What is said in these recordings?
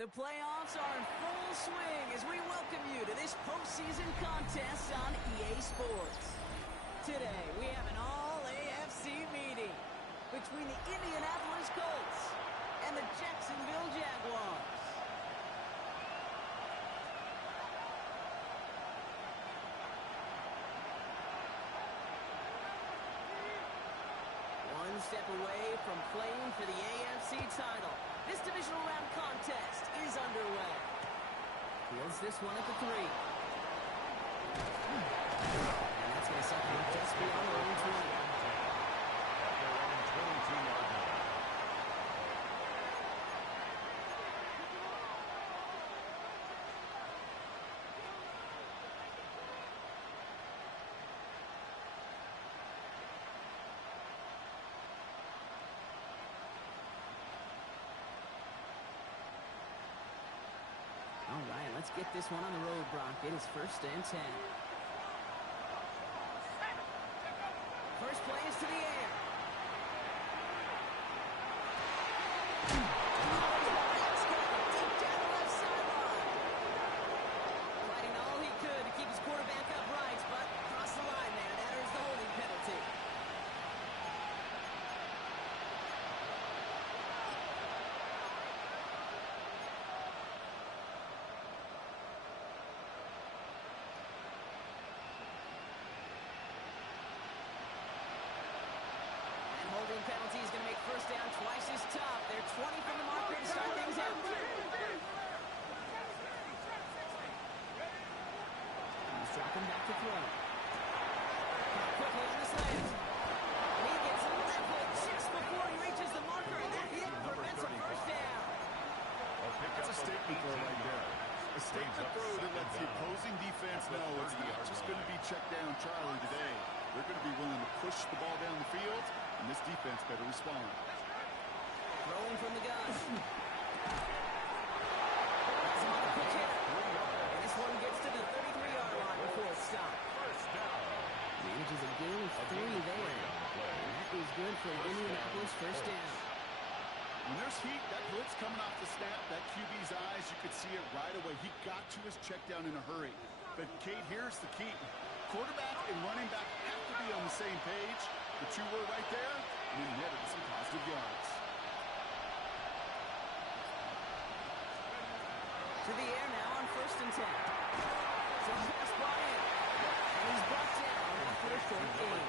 The playoffs are in full swing as we welcome you to this postseason contest on EA Sports. Today, we have an all-AFC meeting between the Indianapolis Colts and the Jacksonville Jaguars. One step away from playing for the AFC title. This divisional round contest is underway. Fields this one at the 3. And that's going to set them just beyond their own 20. At their own 22-yard line. All right, let's get this one on the road, Brock. It is 1st and 10. First play is to the air. It's got it deep down the left sideline. Fighting all he could to keep his quarterback upright, but across the line there, that earns the holding penalty. Holding penalty is going to make first down twice as tough. They're 20 from the marker to start things out. He's dropping back to throw. Quickly on the slant. He gets leveled just before he reaches the marker, and that hit prevents a first down. That's a statement throw right there. A statement throw that lets the opposing defense know it's not just going to be check down Charlie today. They're going to be willing to push the ball down the field, and this defense better respond. Throwing from the gun. That's on the quick hit. And this one gets to the 33-yard line before it's stopped. First down. Manages a gain of 3 there. And that is good for Indianapolis first down. When there's heat, that blitz coming off the snap, that QB's eyes, you could see it right away. He got to his check down in a hurry. But, Kate, here's the key. Quarterback and running back have to be on the same page. The two were right there, and he netted some positive yards. To the air now on 1st and 10. So pass by him. And he's brought down after a short gain.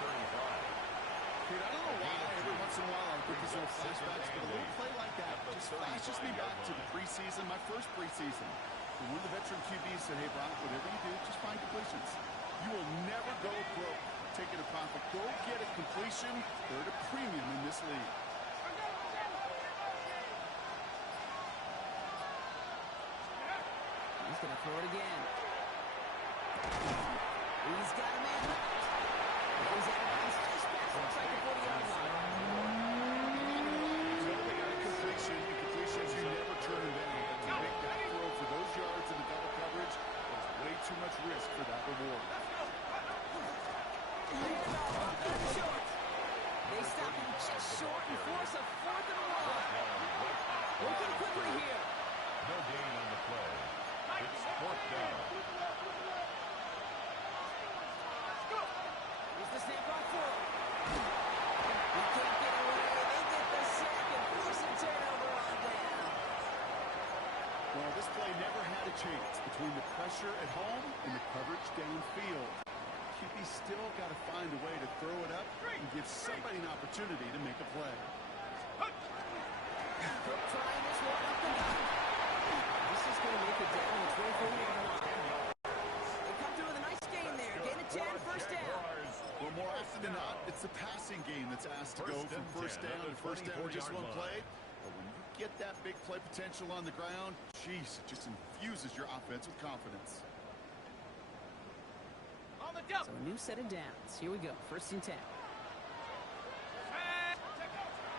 Kate, I don't know why every once in a while I get these little flashbacks, but a little play like that just flashes me back to the preseason, my first preseason. And one of the veteran QBs said, hey, Brock, whatever you do, just find completions. You will never go broke taking a profit. Go get a completion. They're at a premium in this league. He's going to throw it again. He's got a man left. He's out of bounds just past looks like the 40-yard line. So they got a completion. The completions you never turn down. To make that throw for those yards in the double coverage, there's way too much risk for that reward. They stop him just short and force a 4th and 1. Working quickly here. No gain on the play. It's 4th down. Here's the snap on 4. He can't get away. They get the sack and force a turnover on down. Well, this play never had a chance between the pressure at home and the coverage downfield. QB's still got to find a way to throw it up and give somebody an opportunity to make a play. Trying this one up the gut. This is going to make it down to 24-yard line. They come through with a nice gain there. Gain of 10, first down. Well, more often than not, it's the passing game that's asked to go from first down to first down with just one play. But when you get that big play potential on the ground, geez, it just infuses your offense with confidence. So a new set of downs. Here we go. 1st and 10.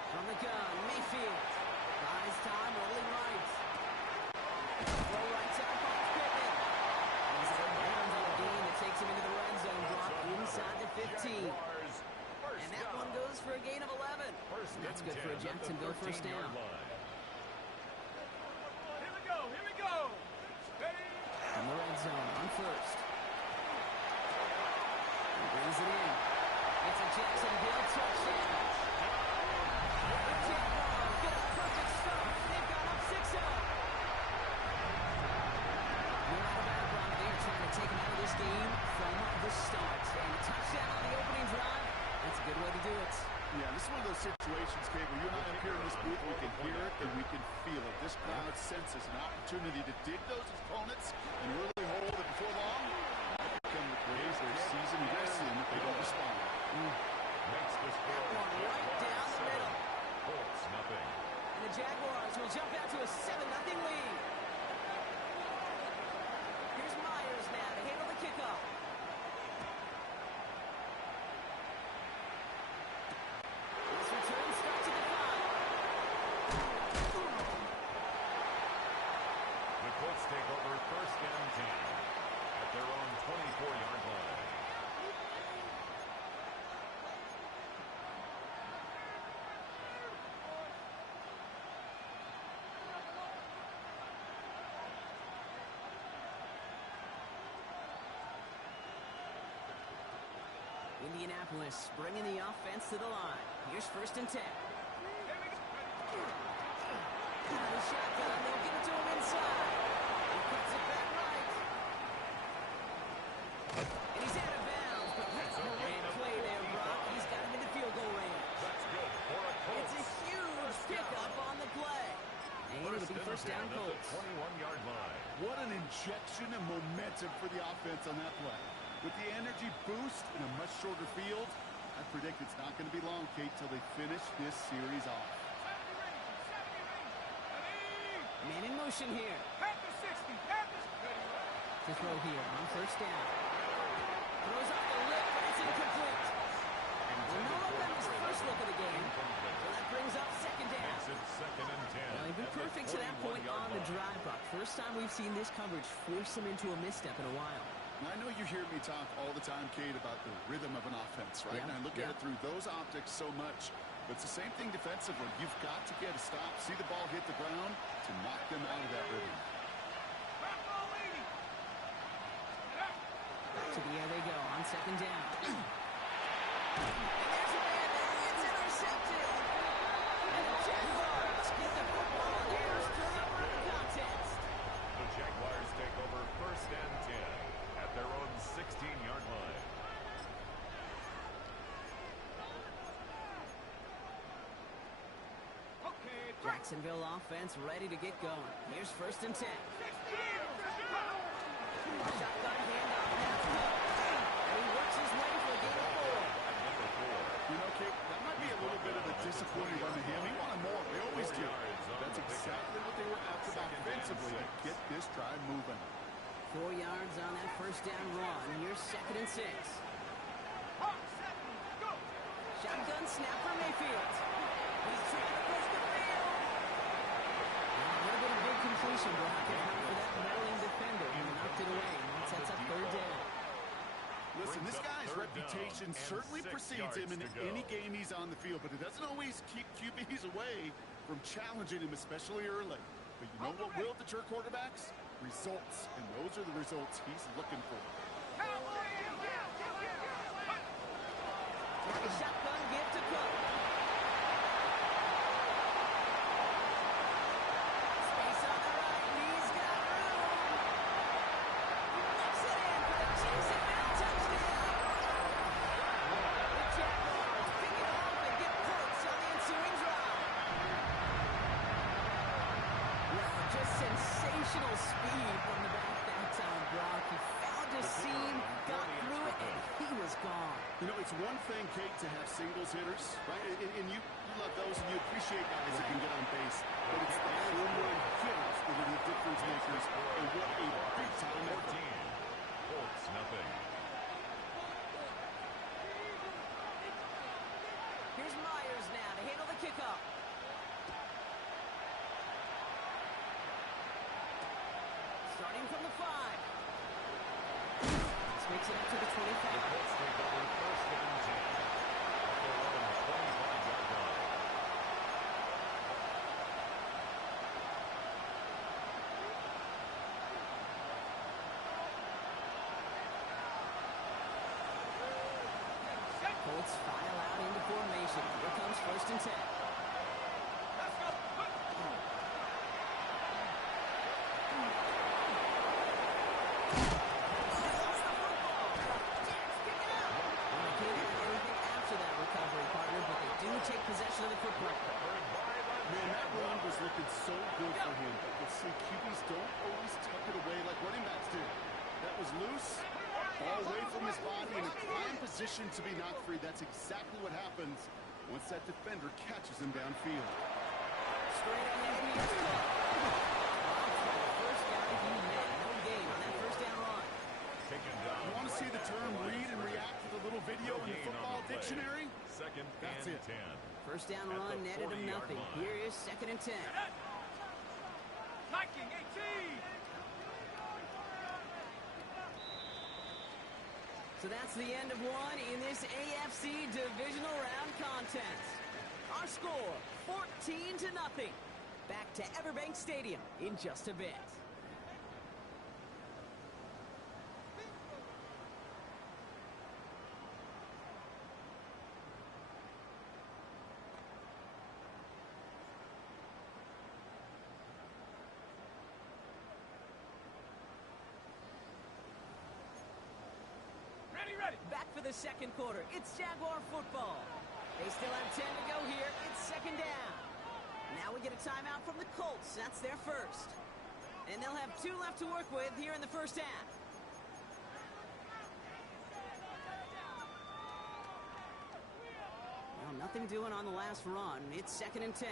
From the gun, Mayfield. Buys time, rolling right. Throw right side, finds Pittman. He's out of bounds on a gain that takes him into the red zone block inside the 15. And that one goes for a gain of 11. And that's good for a Jacksonville first down. Here we go. In the red zone on first. He brings it in. It's a Jacksonville touchdown. The Jaguars get a perfect start. They've gone up 6-0. No doubt about it, Brock. They are trying to take them out of this game from the start. And a touchdown on the opening drive. That's a good way to do it. Yeah, this is one of those situations, Kate, where you and I up here in this booth, we can hear it and we can feel it. This crowd senses an opportunity to dig those opponents and really hold it before long. Become the praise their season rests in if they don't respond. Makes the score. That one right down the middle. Colts, nothing. And the Jaguars will jump out to a 7-0 lead. Here's Myers now to handle the kickoff. This return starts at the 5. The Colts take over first and 10 at their own 24-yard line. Indianapolis bringing the offense to the line. Here's first and 10. The shotgun, they'll give it to him inside. He puts it back right. And he's out of bounds, but that's a great play there, Brock. He's got him into field goal range. That's good for a Colts. It's a huge pickup on the play. And it'll be first down at Colts. the 21-yard line. What an injection and momentum for the offense on that play. With the energy boost in a much shorter field, I predict it's not going to be long, Kate, till they finish this series off. Man in motion here. To throw here on first down. Throws off the lip, but it's incomplete. Well, no look on his first look of the game. So that brings up second down. Makes it second and 10. Well, he's been at the perfect to that point 21-yard on the line. drive, Buck. First time we've seen this coverage force him into a misstep in a while. I know you hear me talk all the time, Kate, about the rhythm of an offense, right? Yeah, And I look at it through those optics so much. But it's the same thing defensively. You've got to get a stop, see the ball hit the ground to knock them out of that rhythm. Back to the air they go on second down. And there's a man there. It's intercepted. And the Jaguars get the football and there's turnover in the contest. The Jaguars take over first and 10 at their own 16-yard line. Jacksonville offense ready to get going. Here's first and 10. Shotgun handoff. And he works his way for a gain of 4. You know, Kate, that might be a little bit of a disappointing run to him. He wanted more. They always do. That's exactly what they were after offensively to get this drive moving. 4 yards on that first down run. Here's second and 6. Shotgun snap for Mayfield. He's trying to push the field. A little bit of big completion block. If not for that meddling defender, he knocked it away. And that sets up third down. Listen, this guy's reputation certainly precedes him in any game he's on the field, but it doesn't always keep QBs away from challenging him, especially early. But you know what will deter quarterbacks? Results, and those are the results he's looking for. Shotgun give to Cook. Space on the right, and he's got room. He lifts it in for the Jacksonville touchdown. The Jaguars pick it up and get points on the ensuing drive. Wow, just sensational speed from the back that time, Brock. He found his seam, got through it, and he was gone. You know, it's one thing, Kate, to have singles hitters, right? And you love those, and you appreciate guys that can get on base. But it's the home run hitters that are the difference makers. And what a big-time effort. Colts, nothing. Here's Myers now to handle the kickoff. Starting from the 5. This makes it up to the 25. The Colts take over first and 10 at their own 25-yard line. take possession of the football. Man, that run was looking so good for him. But you'll see QBs don't always tuck it away like running backs do. That was loose, ball away from his body in a prime position to be knocked free. That's exactly what happens once that defender catches him downfield. Straight ahead, here's Cook. First down, he met no gain on that first down run. You want to see the term read and react with a little video in the football dictionary? Second That's and it. 10. First down run netted him nothing. Here is 2nd and 10. Viking 18. So that's the end of one in this AFC Divisional Round contest. Our score, 14-0. Back to Everbank Stadium in just a bit. Ready. Back for the second quarter. It's Jaguar football. They still have 10 to go here. It's 2nd down. Now we get a timeout from the Colts. That's their first. And they'll have 2 left to work with here in the first half. Well, nothing doing on the last run. It's 2nd and 10.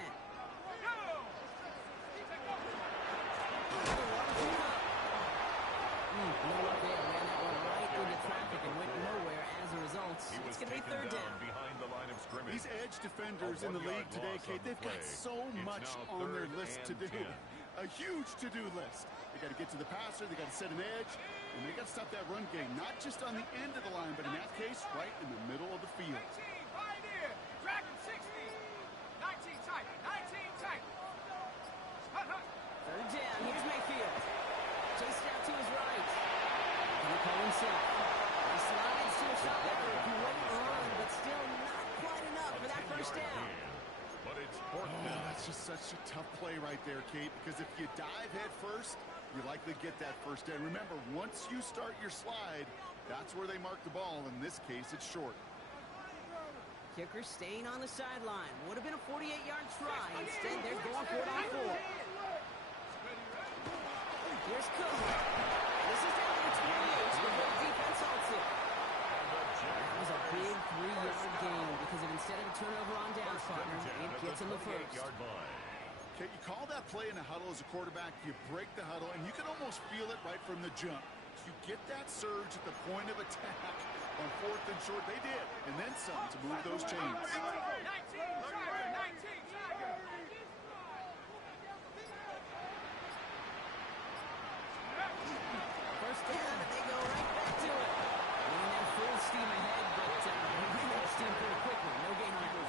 No luck there. Ran that one right into traffic and went nowhere as a result. It's going to be 3rd down. Behind the line of scrimmage. These edge defenders in the league today, Kate, they've got so much on their list to do. A huge to-do list. They got to get to the passer, they got to set an edge, and they got to stop that run game, not just on the end of the line, but in that case, right in the middle of the field. 19, Pioneer. Dragon 60. 19 tight. 19 tight. 3rd down. Here's Mayfield. Chased out to his right. Gonna call himself. He slides to a shot effort. Great run, but still not quite enough for that first down. But it's Oh, that's just such a tough play right there, Kate, because if you dive head first, you likely get that first down. Remember, once you start your slide, that's where they mark the ball. In this case, it's short. Kicker staying on the sideline. Would have been a 48-yard try. Instead, they're going for it on 4. Here's Cook. This is down to the 28 before the defense halts it. That was a big 3-yard gain because instead of a turnover on downs, partner, it gets him the first. Okay, you call that play in a huddle as a quarterback, you break the huddle, and you can almost feel it right from the jump. You get that surge at the point of attack on 4th and short. They did, and then some to move those chains. 19 Tiger. 19 Tiger. First down, and they go right back to it. And they're full steam ahead, but they got steam pretty quickly. No gain on it.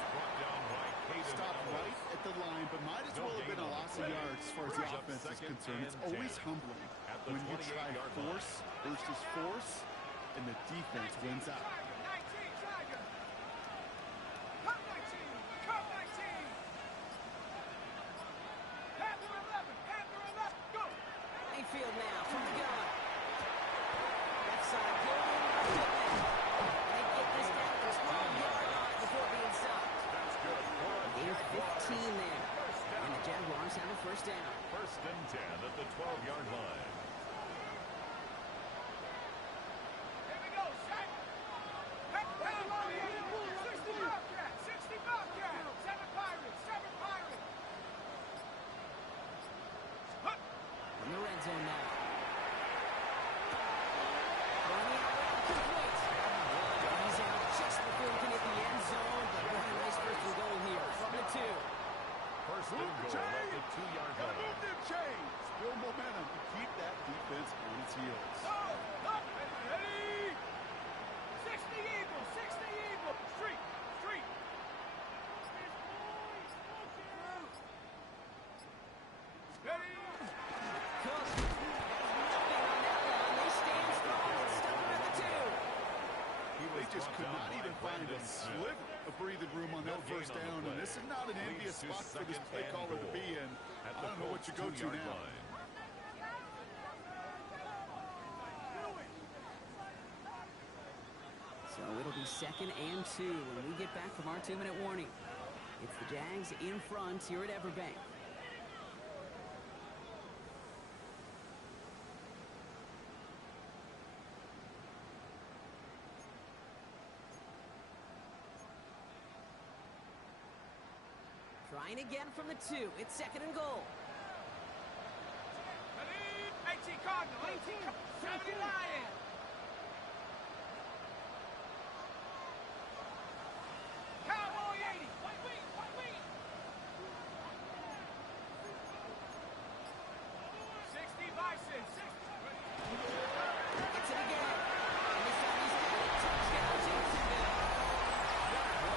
Stopped right at the line, but might as well have been a loss of yards as far as the offense is concerned. It's always humbling when you try force versus force, and the defense wins out. 19 Tiger. Cup 19. Cup 19. Panther 11. Panther 11. Go. Mayfield now from the gun. Left side, pulled in by Pittman. They get this down to the 12-yard line before being stopped. They're 15 there. And the Jaguars have a first down. 1st and 10 at the 12-yard line. Here we go, set. 60 Bobcat. 60 Bobcat. 7 Pirates. 7 Pirates. In the red zone now. Running out, complete. He's out just before he can hit the end zone, but what a nice first and goal here from the 2. 1st and goal at the 2-yard Gotta line. move them chains. Build momentum to keep that defense on its heels. Ready. 60 Eagles. 60 Eagles. Street. Street. Ready. Cook has nothing on that one. They stand strong and stuck him at the 2. They just could not even find a sliver of breathing room on that first down, and this is not an envious spot for this play caller to be in. I don't know what you go to now. So it'll be 2nd and 2 when we get back from our 2-minute warning. Vikings in front here at Everbank. Trying again from the 2. It's 2nd and goal. 18 Cardinal, 70 Lion. Cowboy 80. White wing. 60 Bison, 60. Gets it again. And this time he's got it. Touchdown, Jacksonville.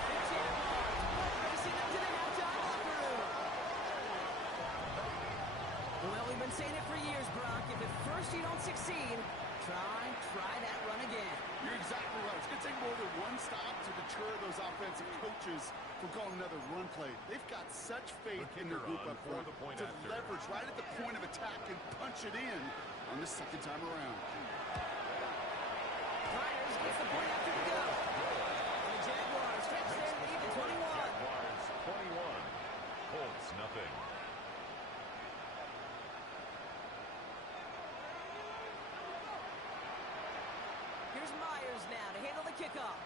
The Jaguars racing up to the halftime locker room. Well, we've been saying it for years, Brock. If at first you don't succeed, try that run again. You're exactly right. It's going to take more than one stop to deter those offensive coaches from calling another run play. They've got such faith in their group up front to leverage right at the point of attack and punch it in on the second time around. Myers gets the point after the go. And the Jaguars stretch their lead to 21. Jaguars 21. Colts nothing. Here's Myers now to handle the kickoff.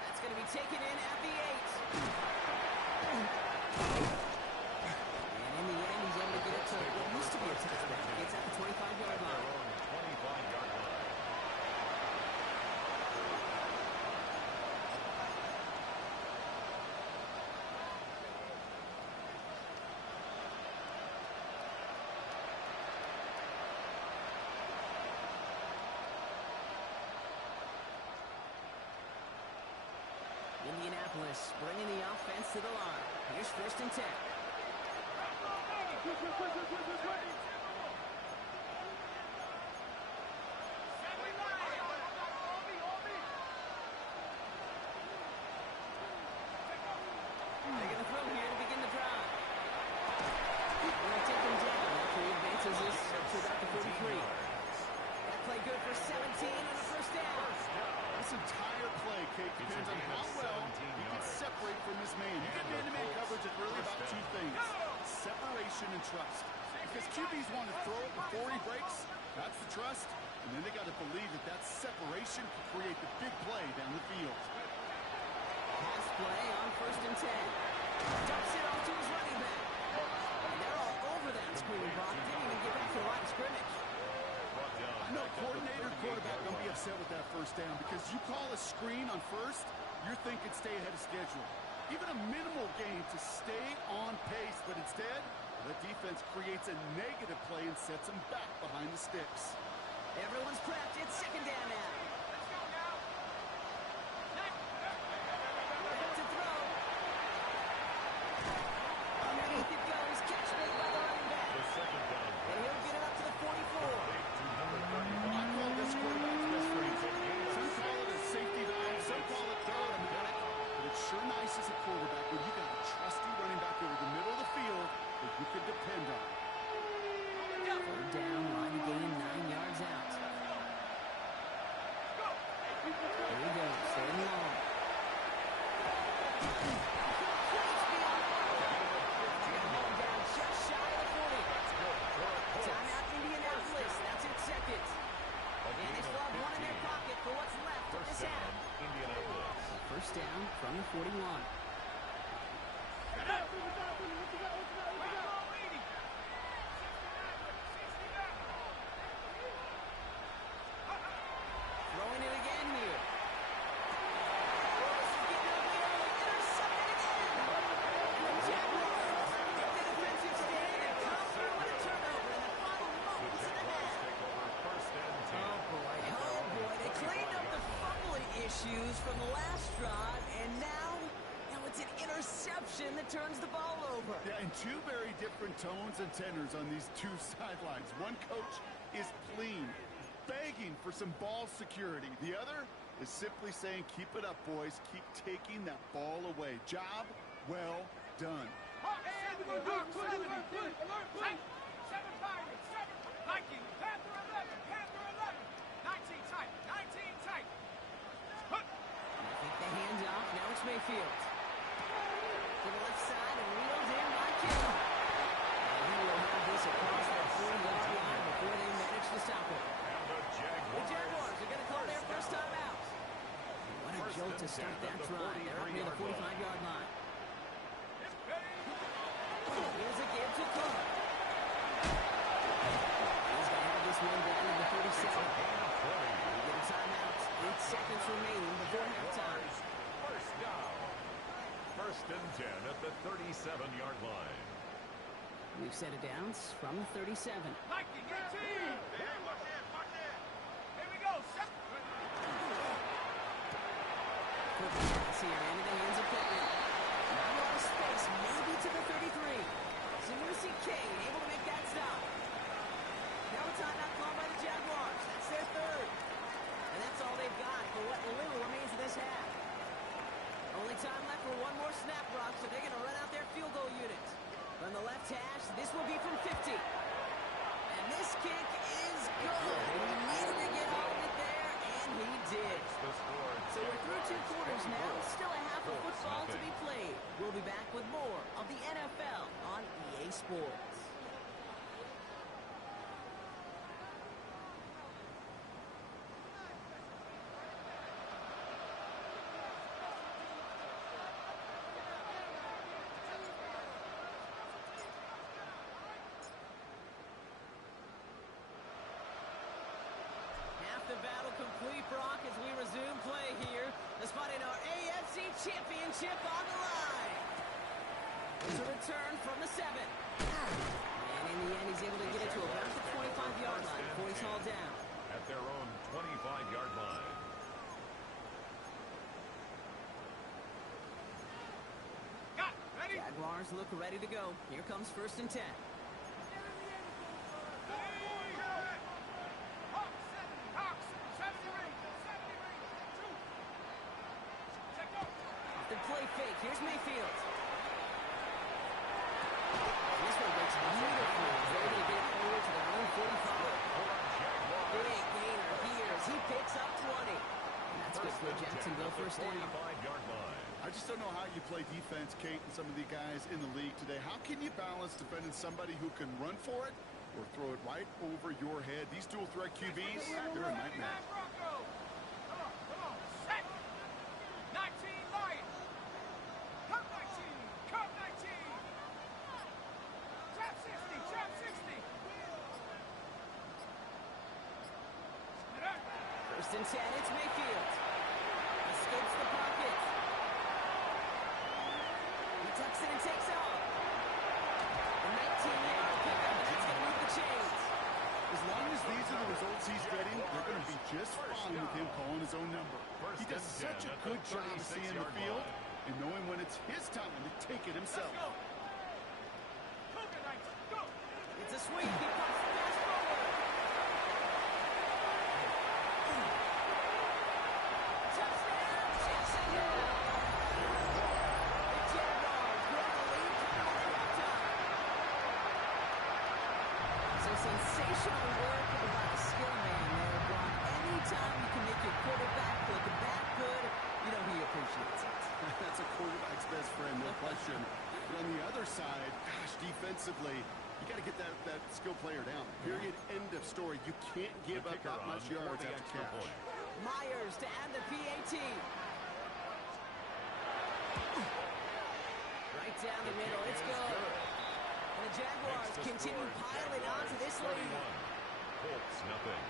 That's going to be taken in at the 8. And in the end, he's able to get it to what used to be a touchback. It's at the 25-yard line. 25-yard line. Indianapolis bringing the offense to the line. Here's 1st and 10. They're going to throw here to begin the drive. They're going to take him down after he advances this to about the 43. That play good for 17 and a 1st down. This entire play, Kate, depends on how well he can separate from his man. You get man-to-man coverage at really about 2 things: separation and trust. Because QBs want to throw it before he breaks. That's the trust. And then they got to believe that that separation can create the big play down the field. Pass play on 1st and 10. Dumps it off to his running back. And they're all over that screen, Brock. Didn't even get back to the line of scrimmage. I know coordinator, quarterback don't be upset with that 1st down because you call a screen on 1st, you're thinking stay ahead of schedule. Even a minimal gain to stay on pace, but instead, the defense creates a negative play and sets them back behind the sticks. Everyone's prepped. It's 2nd down now. To throw. Underneath it goes. Catch made by the running back. The 2nd down. And he'll get it up to the 44. I call this quarterback's best friend. Some call it a safety valve, some call it automatic. But it's sure nice as a quarterback when you got a trusty running back over the middle of the field that you can depend on. 3rd down, line to gain 9 yards out. Here he goes, 3rd and long. Down just shy of the 40. Timeout Indianapolis. That's its 2nd. And they still have 1 in their pocket for what's left of this half. Indianapolis. 1st down from the 41. Throwing it again here. This is getting ugly early. Intercepted again. And the Jaguars get the defensive stand and come through with a turnover in the final moments of the half. Take over 1st and 10. Oh boy. They cleaned up the fumbling issues from the last drive, and now it's an interception that turns the ball over. Yeah, and 2 very different tones and tenors on these 2 sidelines. One coach is pleading, begging for some ball security. The other is simply saying, keep it up, boys. Keep taking that ball away. Job well done. Viking, Panther 11, 19 tight, 19 tight. Mayfield. To the left side and reeled in by Kittle. And he will have this across that 40-yard line before they manage to stop him. And the The Jaguars are going to call their first time out. What a jolt to start that drive. They're up near the 45-yard line. Here's a give to Cook. He's going to have this one down to the 37. We get a timeout. 8 seconds remaining before halftime. First down. First and 10 at the 37-yard line. We've set it down from the 37. Mikey, get team! Hey, watch it, watch it! Here we go, set! Quick pass here into the hands of Pittman. Not a lot of space, maybe to the 33. So we're going to see Kane able to make that stop. Now a timeout called by the Jaguars. That's their third. And that's all they've got for what little remains of this half. Only time left for one more snap, Brock, so they're going to run out their field goal unit. From the left hash, this will be from 50. And this kick is good. He needed to get off it there, and he did. So we're through 2 quarters now. Still a half of football to be played. We'll be back with more of the NFL on EA Sports. The battle complete, Brock, as we resume play here. Let's find our AFC Championship on the line. It's a return from the 7. And in the end, he's able to get it to about the 25-yard line before he's hauled down. At their own 25-yard line. Got it, ready? Jaguars look ready to go. Here comes first and 10. Play fake. Here's Mayfield. This one breaks beautifully. They're able to get it forward to their own 45. Big gainer here as he picks up 20. And that's good for Jacksonville first down. I just don't know how you play defense, Kate, and some of the guys in the league today. How can you balance defending somebody who can run for it or throw it right over your head? These dual threat QBs, they're a nightmare. Come on, set! 19 Lions! Come 19! Come 19! Trap 60! Trap 60! First and 10, it's Mayfield. Escapes the pocket. He tucks it and takes off. A 19-yard pickup, and that's going to move the chains. As long as these are the results he's getting, they're going to be just fine with him calling his own number. He does such a good job of seeing the field and knowing when it's his time to take it himself. It's a sweep. He pops the pass forward. Touchdown, Jacksonville! The Jaguars grow the lead coming out of halftime. So sensational work by a skill man there, Brock. Anytime you can make your quarterback look that good, you know he appreciates it. That's a quarterback's best friend, no question. But on the other side, gosh, defensively, you got to get that skill player down. Period. End of story. You can't give up that much yards after catch. Myers to add the PAT. Right down the middle. It's good. And the Jaguars continue piling onto this lead. Colts, nothing.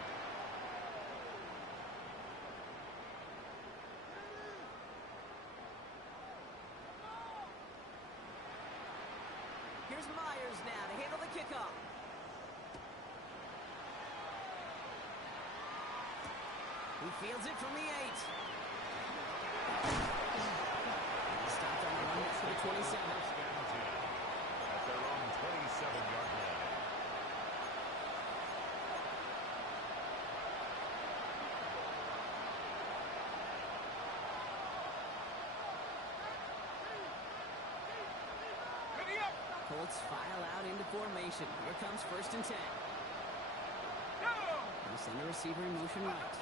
Here's Myers now to handle the kickoff. He fields it from the 8. He stopped on the run for the 27. At their own 27-yard line. Colts file out into formation. Here comes first and 10. They send the receiver in motion right.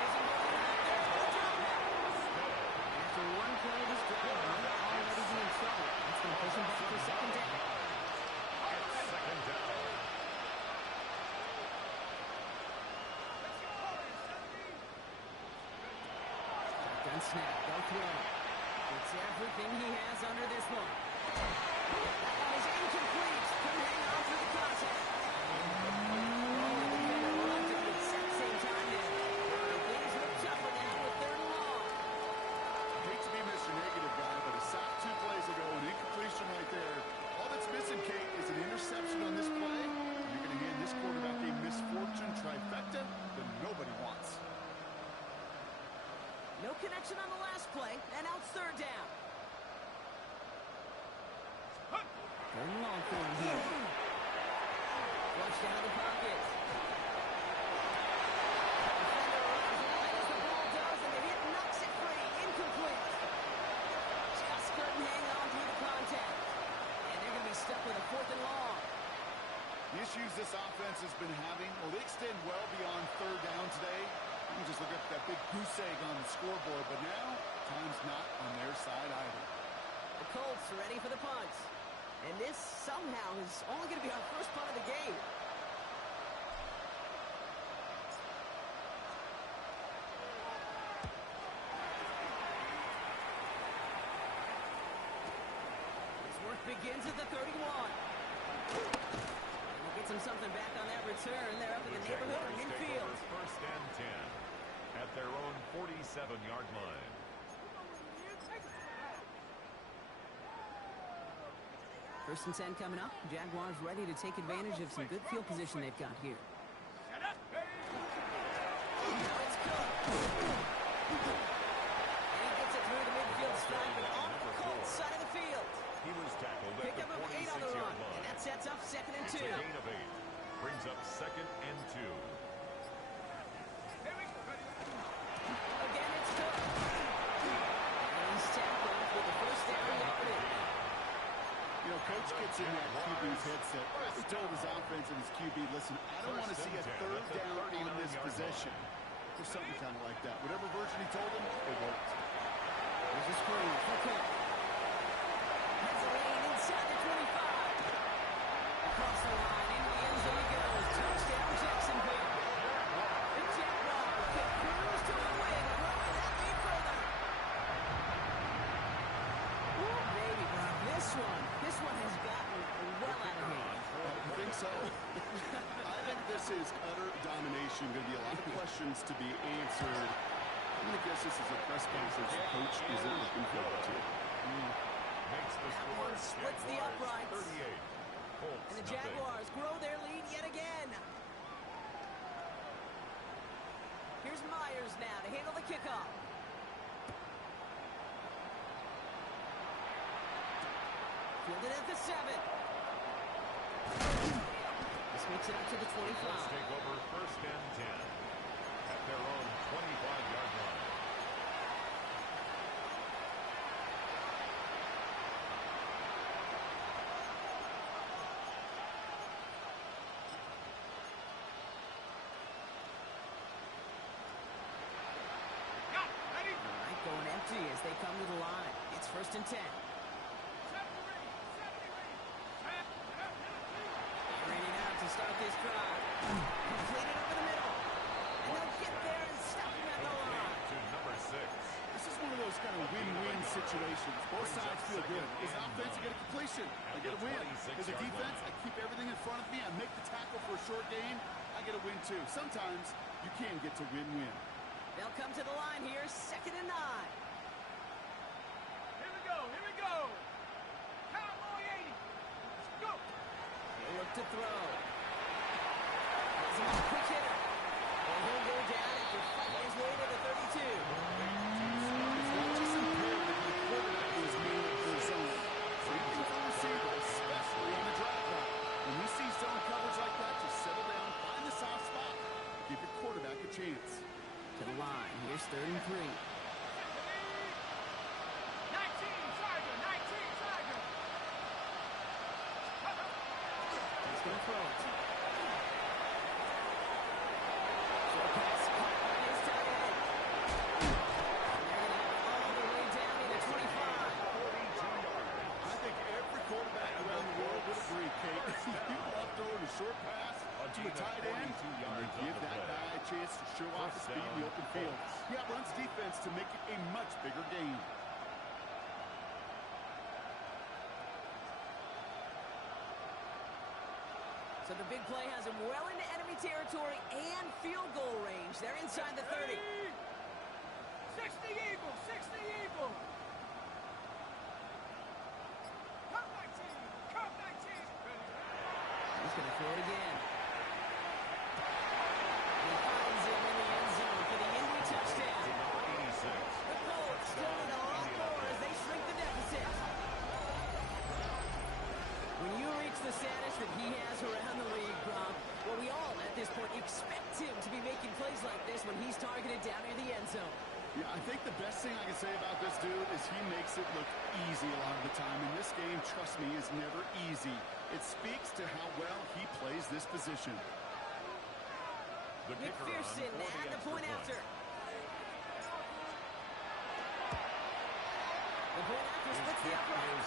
Isn't On snap, they'll throw. It's everything he has under this one. That one is incomplete. Couldn't hang on through the contact. Oh, the defender runs at the exact same time there. Things look tougher now with 3rd and long. I hate to be Mr. Negative guy, but a sack 2 plays ago, an incompletion right there. All that's missing, Kate, is an interception on this play. You're going to hand this quarterback a misfortune trifecta that nobody wants. No connection on the last play, and now it's 3rd down. 3rd and long for him here. Flushed out of the pocket. Defender runs wide as the ball does, and the hit knocks it free. Incomplete. Just couldn't hang on through the contact. And they're going to be stuck with a 4th and long. The issues this offense has been having, well, they extend well beyond 3rd down today. You can just look at that big goose egg on the scoreboard, but now, time's not on their side either. The Colts are ready for the punt. And this, somehow, is only going to be our first punt of the game. His work begins at the 31. And he gets him something back on that return. They're up in the neighborhood of midfield. 1st and 10 at their own 47-yard line. First and 10 coming up. Jaguars ready to take advantage of some good field position they've got here. Now it's Cook. And he gets it through the midfield stripe and on the Colts side of the field. He was tackled at Pick the up of 8 on the 46-yard run, line. and that sets up 2nd and 2. It's a gain of 8. Brings up 2nd and 2. Again, it's Cook. And he's tackled with the 1st down yardage. You know, Coach gets in that QB's headset. He told his offense and his QB, listen, I don't want to see a 3rd down on this possession. Or something kind of like that. Whatever version he told him, it worked. There's a screen for Cook. Has a lane inside the 25. Across the line, into the end zone he goes. Touchdown, Jacksonville. The Jaguars can cruise to a win, growing that lead further. Ooh, baby, Brock, this one has gotten well out of hand. You think so? I think this is utter domination. Going to be a lot of questions to be answered. I'm going to guess this is a press conference the coach isn't looking forward to. Makes the That score one splits the Jaguars uprights. 38. Colts And the nothing. Jaguars grow their lead yet again. Here's Myers now to handle the kickoff. Fielded at the 7. This makes it up to the 25. Colts take over 1st and 10 at their own 25-yard line. Going empty as they come to the line. It's 1st and 10. Raining out to start this drive. Completed over the middle. And they'll get there and stop him at the line. To number 6. This is one of those kind of win-win situations. Both sides feel good. As an offense, I get a completion. I get a win. As a defense, I keep everything in front of me. I make the tackle for a short gain. I get a win, too. Sometimes you can get to win-win. They'll come to the line here, 2nd and 9. Here we go. Cowboy 80. Let's go. They look to throw. Has him on a quick hitter. And he'll go down after fighting his way to the 32. It's not just imperative the quarterback is made for zone. Same thing for the receiver, especially on the drop route. When you see zone coverage like that, just settle down, find the soft spot, give your quarterback a chance. To the line. Here's 3rd and 3. 19, Tiger. He's going to throw it. Short pass caught by his tight end. And they're going to have it all the way down to the 25. I think every quarterback around the world would agree, Kate. You love throwing a short pass to a tight end, and you give that guy a chance chance to show off his speed in the open field. Yeah, runs defense to make it a much bigger game. So the big play has him well into enemy territory and field goal range. They're inside the 30. 60 Eagles, 60 Eagles. Cup 19, Cup 19. He's going to throw it again. He finds him in the end zone for the Indy touchdown. The Colts still in a lot more as they shrink the deficit. When you reach the status that he has around the league, Bob, well, we all at this point expect him to be making plays like this when he's targeted down near the end zone. Yeah, I think the best thing I can say about this dude is he makes it look easy a lot of the time. And this game, trust me, is never easy. It speaks to how well he plays this position. McPherson at the point after. The point after splits the upright.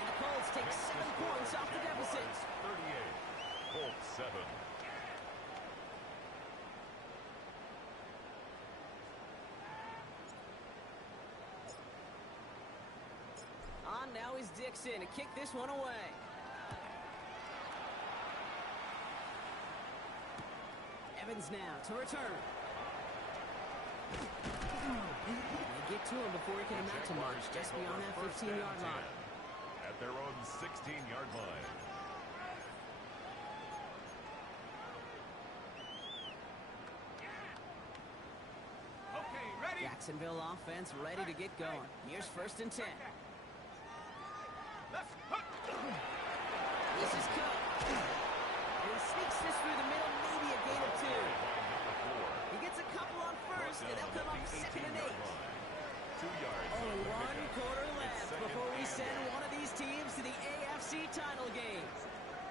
And the Colts take 7 points off the deficit. 38, Colts 7. On now is Dixon to kick this one away. Evans now to return. They get to him before he can amount to much, just beyond that 15-yard line. At their own 16-yard line. Okay, ready? Jacksonville offense ready to get going. Here's 1st and 10. Let's hook. This is Cook. And he sneaks this through the middle, maybe a gain of 2. He gets a couple on first, and they'll come up 2nd and 8. 2 yards. Only 1 quarter left before we send one of these teams to the AFC title game.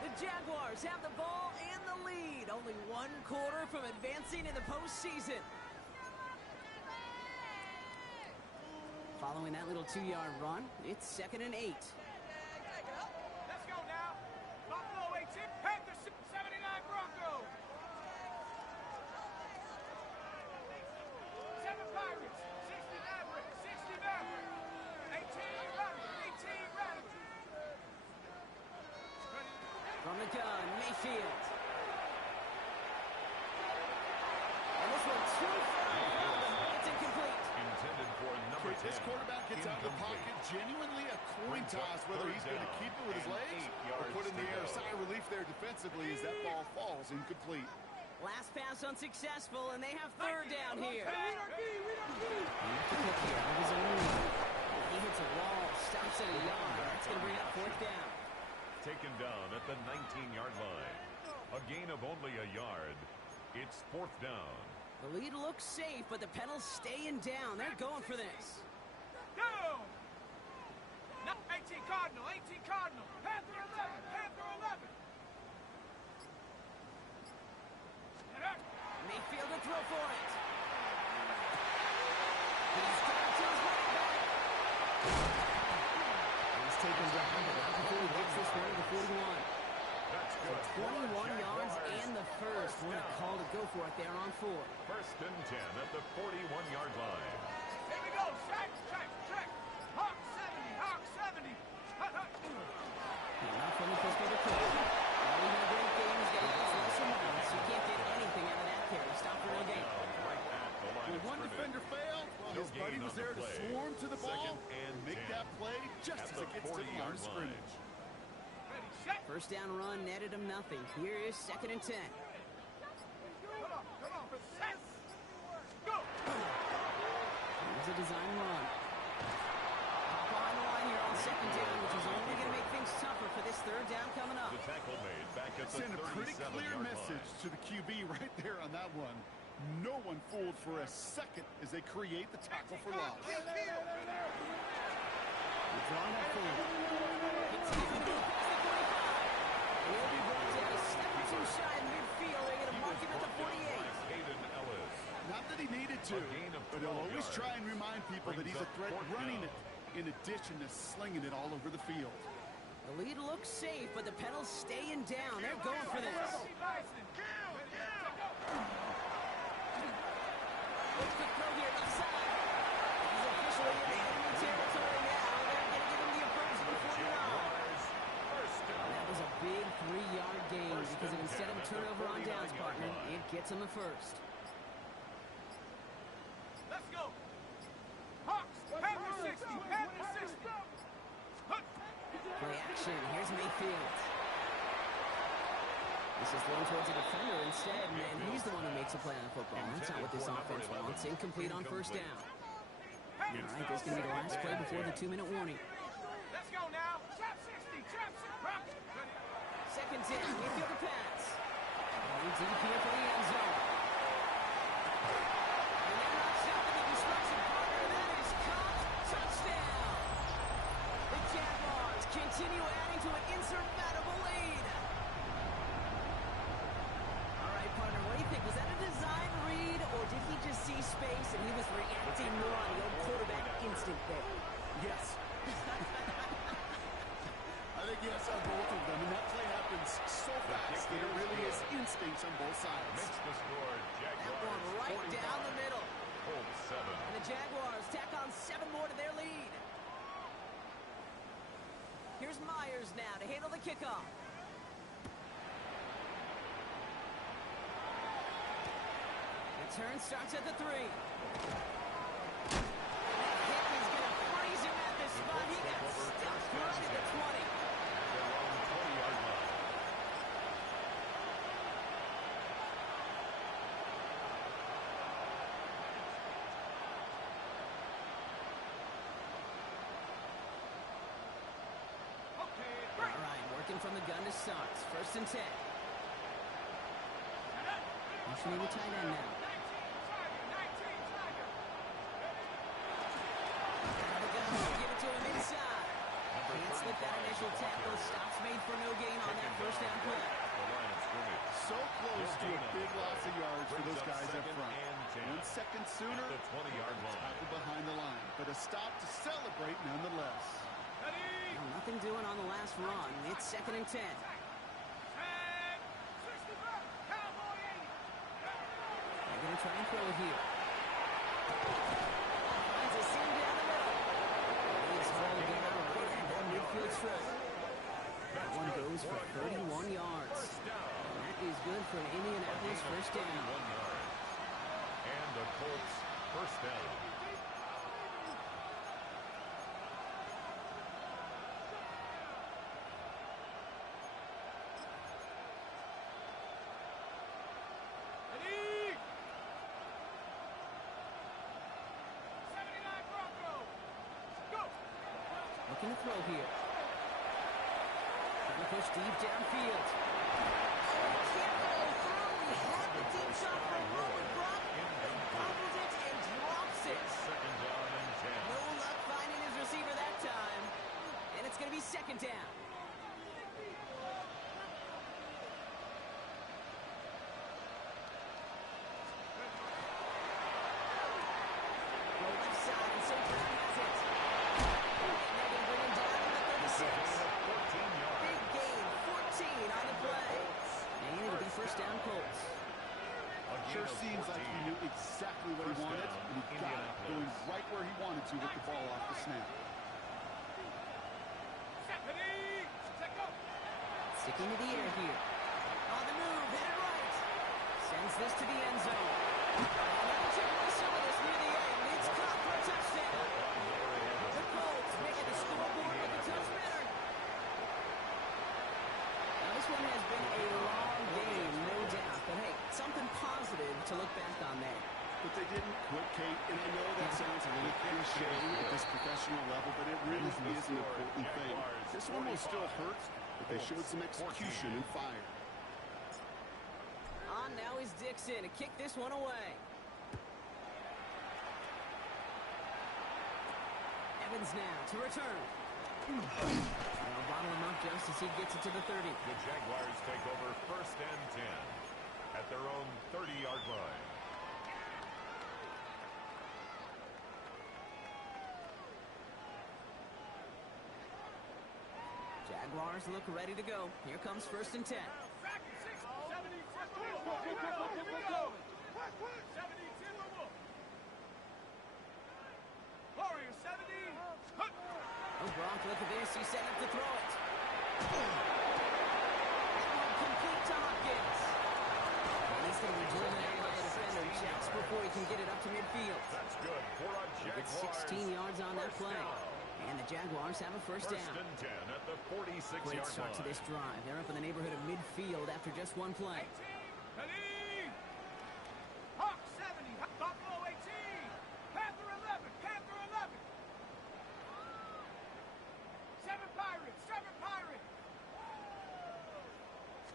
The Jaguars have the ball and the lead. Only 1 quarter from advancing in the postseason. Following that little 2-yard run, it's 2nd and 8. Let's go now. Buffalo 18, Panthers 79 Broncos. 7 Pirates, 60 Mavericks, 60 Mavericks. 18 Ravens, 18 Ravens. From the gun, Mayfield. And this one too far from them. It's incomplete. Intended for number 10. This quarterback gets out of the pocket, genuinely a coin toss, whether he's going to keep it with his legs or put in the air. Sigh of relief there defensively as that ball falls incomplete. Last pass unsuccessful, and they have 3rd down here. We don't need. He hits a wall, stops at a yard. That's going to bring up 4th down. Taken down at the 19-yard line. A gain of only a yard. It's 4th down. The lead looks safe, but the Penals staying down. They're going for this. Down. 18 Cardinal, 18 Cardinal. Panther 11, Panther 11. Mayfield will throw for it. He's down to his running back. He's taken down, but not before he gets this one to the 41. That's good. 21 yards and the first. What a call to go for it there on 4. 1st and 10 at the 41-yard line. Here we go. Check. Hawk 70, Hawk 70. Not from the pistol to Cook. Having a great game is getting close to months. You can't get anything out of that carry. Stop the real game. Right at the line When of one scrimmage. defender failed, No his gain buddy was on the there to play. swarm to the ball 2nd and and make 10 that play just at as the it gets to the line 40-yard of scrimmage. Ready, set. 1st down run netted him nothing. Here is 2nd and 10. Come on. Set. Go. Here's a design run. Hop behind the line here on 2nd down, which is only going to make things tougher for this 3rd down coming up. The tackle made back at the Send a pretty clear 37-yard message line. to the QB right there on that one. No one fooled for a second as they create the tackle for loss. He's drawing that forward. It's going to go past the 45. He'll be brought down a step or 2 shy in midfield. They're going to mark him at the 48. Hayden Ellis. Not that he needed to, A gain of but he'll 12 always yards. try and remind people that he's a threat Brings up 4th running down. it in addition to slinging it all over the field. The lead looks safe, but the Penals staying down. They're going for this. Bison. turnover on downs, 49-yard partner. line. It gets him a first. Let's go. Hawks, head to 60, head to 60. Play action. Here's Mayfield. This is thrown towards a defender instead, and he's the one who makes a play on the football. That's not what this offense wants. Incomplete on first down. All right, this is going to be the last play before the 2-minute warning. Let's go now. Trap 60, trap 60. Second down, Mayfield to pass. Going deep here for the end zone. And they're not stopping the destruction, partner. That is caught. Touchdown. The Jaguars continue adding to an insurmountable lead. All right, partner, what do you think? Was that a design read, or did he just see space and he was reacting more on the old quarterback instinct there? Yes. I think yes on both of them, and that play happens so fast that it really is instincts on both sides. Makes the score, That Jaguars one right 45, down the middle. Colts 7. And the Jaguars tack on 7 more to their lead. Here's Myers now to handle the kickoff. Return starts at the 3. That hit is going to freeze him at this spot. He got stuck right at the 20. Their own 20-yard line. Okay, All right, working from the gun to start. First and 10. Motioning the tight end now. 19, Tiger. Out of the gun, give it to him inside. Can't slip that initial tackle. Stops made for no gain on that first down play. The line of scrimmage. So close to a big loss of yards for those guys up front. 1 second sooner, The 20-yard line. tackle behind the line, but a stop to celebrate nonetheless. Ready? Well, nothing doing on the last run. It's second and 10. 10, 65, Cowboy 80. They're going to try and throw it here. Finds a seam down the middle. He's hauled down right at that midfield strike. That one goes for 31 yards. First down. And that is good for an Indianapolis first down. 1 yard. And the Colts first down. Ready? 79 Broncos. Go. Looking to throw here. Trying to push deep downfield. Oh, he can't follow through. He had the deep shot for a moment. Brock fumbles it and drops it. Second down and 10. No luck finding his receiver that time. And it's going to be second down. Go left side, and St. Brown has it. And they're going to bring him down to the 36. 14 yards. Big gain, 14 on the play. And it'll be first down Colts. Sure seems like he knew exactly what he wanted, and he got it, going right where he wanted to with the ball off the snap. Ready? Set, go. Sticking to the air here. On the move, hit it right. Sends this to the end zone. Another Chick-fil-A Silverless near the end. It's caught for a touchdown. The Colts making the scoreboard with a touch better. Now this one has been a long game, no doubt. But hey, something positive to look back on there. But they didn't quit, Kate, and I know that sounds a little cliche at this professional level, but it really is an important thing. This one will still hurt, but they showed some execution and fire. On now is Dixon to kick this one away. Evans now to return. They'll bottle him up just as he gets it to the 30. The Jaguars take over first and 10 at their own 30-yard line. Jaguars look ready to go. Here comes first and 10. Back to 60, 70, go. 72. Warriors 70. Oh, Gronk, look at this. He's set up to throw it. That one complete to Hopkins. Just going to be driven in by the defender just before he can get it up to midfield. That's good for a Gets Jaguars 16 yards on that first play. down. And the Jaguars have a first down. First and 10 at the 46-yard Great line. start to this drive. They're up in the neighborhood of midfield after just one play. 18, Khalid. Hawk 70, Buffalo 18, Panther 11, Panther 11. 7 Pirates, 7 Pirates.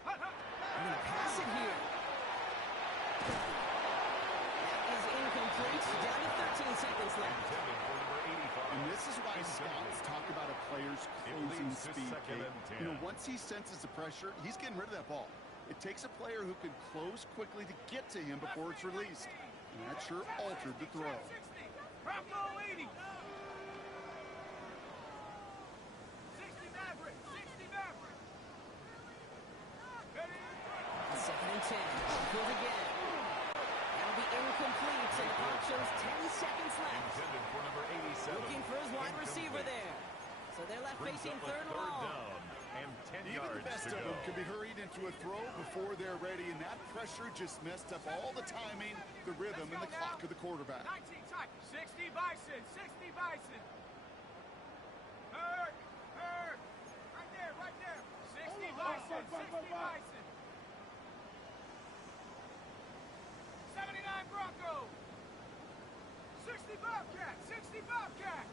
Hut, hut. I'm going to pass it here. That is incomplete. Down to 13 seconds left. Intended for number 85. And this is why scouts talk about a player's closing leads to speed. second Kate. and 10. You know, once he senses the pressure, he's getting rid of that ball. It takes a player who can close quickly to get to him before it's released. And that sure altered the throw. 60, Bravo 80. 60 Maverick, 60 Maverick. Ready? Second and 10. Field again. That'll be incomplete, and the clock shows 10 seconds left. Intended for number 87. Looking for his wide receiver there. So they're left Brings facing up a third and long. down and 10 Even yards the best to of go. them can be hurried into a throw before they're ready, and that pressure just messed up all the timing, the rhythm, and the clock of the quarterback. 19 time. 60 Bison, 60 Bison. Hurt, hurt. Right there, right there. 60 Bison, 60 Bison. 79 Bronco. 60 Bobcat, 60 Bobcat.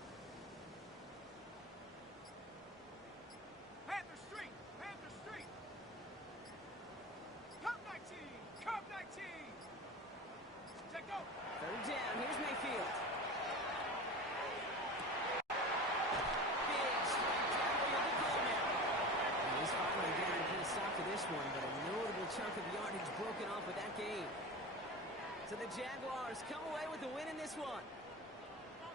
Panther Street, Panther Street. Cub 19, Cub 19. Check go. Third down. Here's Mayfield. Big strike downfield to Coleman. And he's finally getting to put a stop to this one, but a notable chunk of yardage broken off with that game. So the Jaguars come away with a win in this one.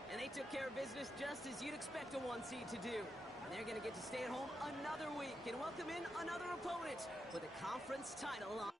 And they took care of business just as you'd expect a 1 seed to do. And they're going to get to stay at home another week and welcome in another opponent with a conference title on.